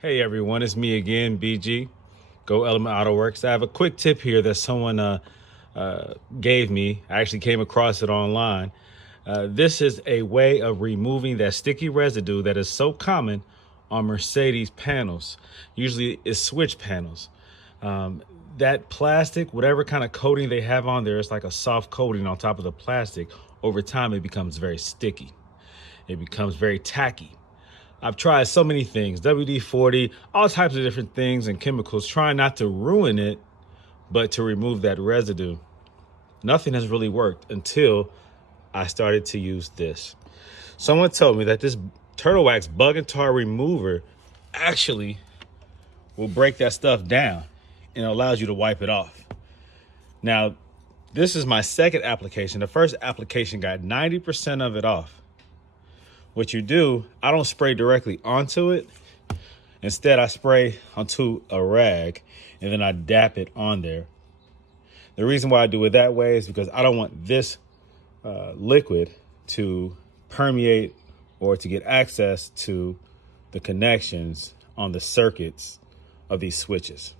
Hey everyone, it's me again, BG, Go Element Auto Works. I have a quick tip here that someone gave me. I actually came across it online. This is a way of removing that sticky residue that is so common on Mercedes panels. Usually it's switch panels. That plastic, whatever kind of coating they have on there, it's like a soft coating on top of the plastic. Over time, it becomes very sticky. It becomes very tacky. I've tried so many things, WD-40, all types of different things and chemicals, trying not to ruin it, but to remove that residue. Nothing has really worked until I started to use this. Someone told me that this turtle wax bug and tar remover actually will break that stuff down and it allows you to wipe it off. Now, this is my second application. The first application got 90% of it off. What you do, I don't spray directly onto it. Instead, I spray onto a rag and then I dap it on there. The reason why I do it that way is because I don't want this liquid to permeate or to get access to the connections on the circuits of these switches.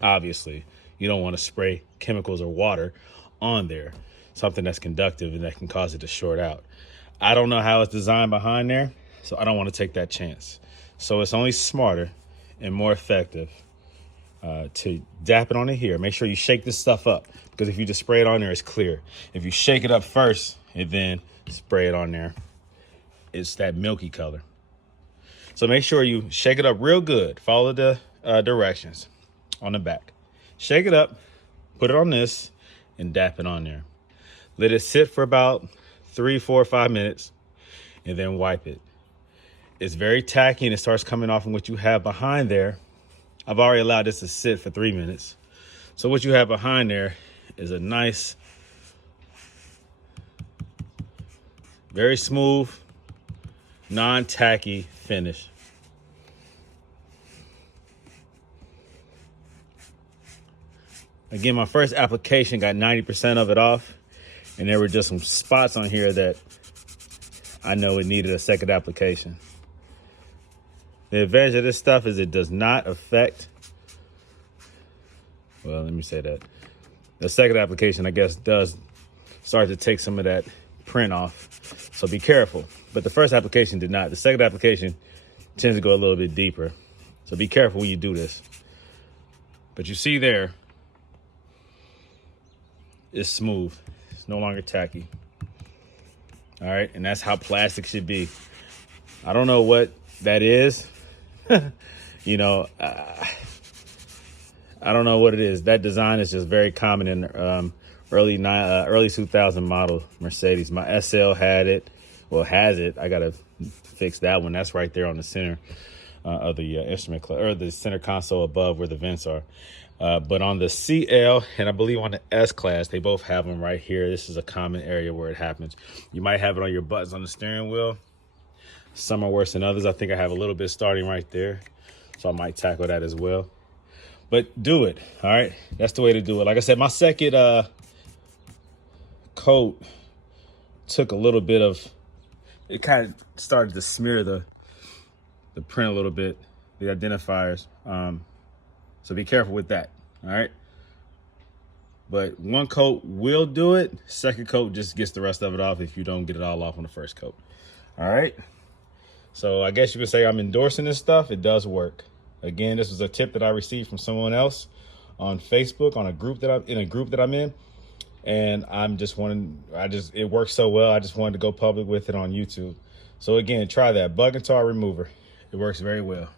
Obviously, you don't want to spray chemicals or water on there, something that's conductive and that can cause it to short out. I don't know how it's designed behind there, so I don't want to take that chance. So it's only smarter and more effective to dap it on it here. Make sure you shake this stuff up, because if you just spray it on there, it's clear. If you shake it up first and then spray it on there, it's that milky color. So make sure you shake it up real good. Follow the directions on the back. Shake it up, put it on this, and dap it on there. Let it sit for about 3, 4, 5 minutes, and then wipe it. It's very tacky and it starts coming off from what you have behind there. I've already allowed this to sit for 3 minutes. So what you have behind there is a nice, very smooth, non-tacky finish. Again, my first application got 90% of it off, and there were just some spots on here that I know it needed a second application. The advantage of this stuff is it does not affect, well, let me say that. The second application, I guess, does start to take some of that print off. So be careful. But the first application did not. The second application tends to go a little bit deeper. So be careful when you do this. But you see there, it's smooth. It's no longer tacky. All right, and that's how plastic should be. I don't know what that is. You know, I don't know what it is. That design is just very common in early 2000 model Mercedes. My SL had it, well, has it. I gotta fix that one. That's right there on the center of the instrument or the center console above where the vents are. But on the CL and I believe on the S class, they both have them right here. This is a common area where it happens. You might have it on your buttons on the steering wheel. Some are worse than others. I think I have a little bit starting right there, so I might tackle that as well. But do it, all right? That's the way to do it. Like I said, my second coat took a little bit of, it kind of started to smear the print a little bit, the identifiers. So be careful with that, all right? But one coat will do it. Second coat just gets the rest of it off if you don't get it all off on the first coat, all right? So I guess you could say I'm endorsing this stuff. It does work. Again, this was a tip that I received from someone else on Facebook on a group that I'm in, and it works so well. I just wanted to go public with it on YouTube. So again, try that bug and tar remover. It works very well.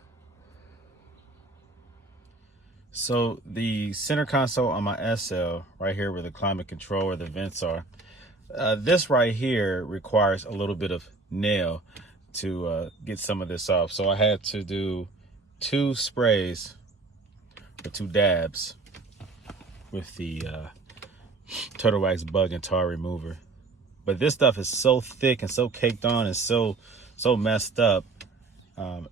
So the center console on my SL right here where the climate control or the vents are, this right here requires a little bit of nail to get some of this off. So I had to do 2 sprays or 2 dabs with the turtle wax bug and tar remover. But this stuff is so thick and so caked on and so messed up.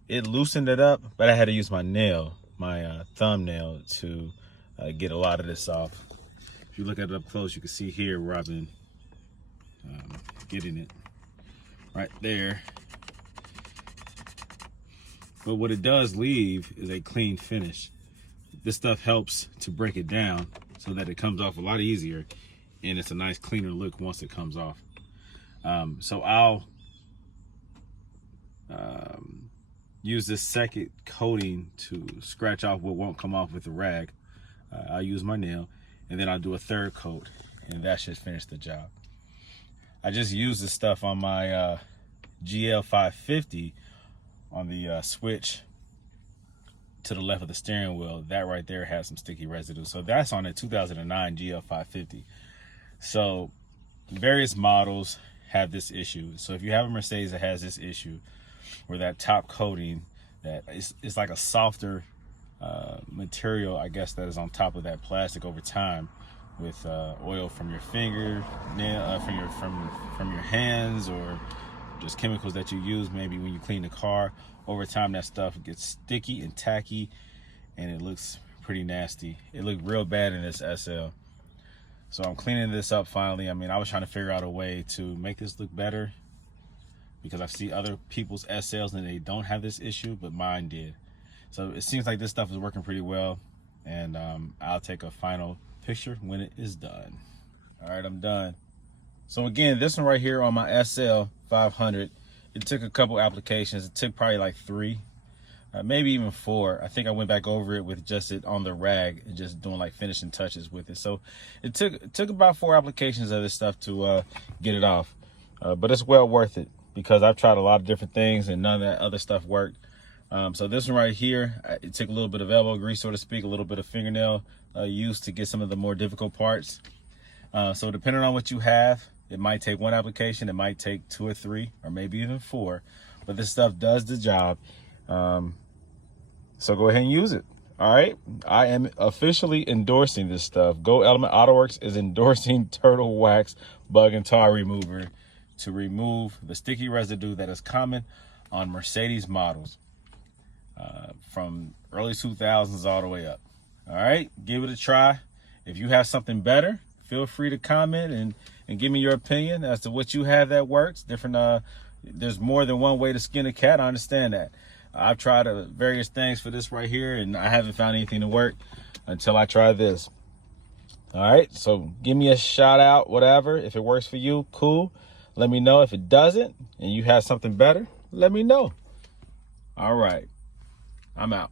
It loosened it up, but I had to use my nail, my thumbnail, to get a lot of this off. If you look at it up close, you can see here where I've been getting it right there. but what it does leave is a clean finish. This stuff helps to break it down so that it comes off a lot easier, and it's a nice cleaner look once it comes off. So I'll use this second coating to scratch off what won't come off with the rag. I'll use my nail, and then I'll do a third coat, and that should finish the job. I just used this stuff on my GL 550 on the switch to the left of the steering wheel. That right there has some sticky residue. So that's on a 2009 GL 550. So various models have this issue. So if you have a Mercedes that has this issue, where that top coating that is like a softer material, I guess, that is on top of that plastic over time, with oil from your finger, from your hands, or just chemicals that you use maybe when you clean the car. Over time, that stuff gets sticky and tacky, and it looks pretty nasty. It looked real bad in this SL. So I'm cleaning this up finally. I mean, I was trying to figure out a way to make this look better, because I've seen other people's SLs and they don't have this issue, but mine did. So it seems like this stuff is working pretty well, and I'll take a final picture when it is done. All right, I'm done. So again, this one right here on my SL 500, it took a couple applications. It took probably like 3, maybe even 4. I think I went back over it with just it on the rag and just doing like finishing touches with it. So it took about 4 applications of this stuff to get it off, but it's well worth it, because I've tried a lot of different things and none of that other stuff worked. So this one right here, it took a little bit of elbow grease, so to speak, a little bit of fingernail use to get some of the more difficult parts. So depending on what you have, it might take 1 application, it might take 2 or 3, or maybe even 4, but this stuff does the job. So go ahead and use it. All right, I am officially endorsing this stuff. Go Element Auto Works is endorsing Turtle Wax Bug and Tar Remover to remove the sticky residue that is common on Mercedes models from early 2000s all the way up. All right, give it a try. If you have something better, feel free to comment and give me your opinion as to what you have that works. There's more than one way to skin a cat. I understand that. I've tried various things for this right here, and I haven't found anything to work until I try this. All right, so give me a shout out, whatever. If it works for you, cool. Let me know. If it doesn't and you have something better, let me know. All right, I'm out.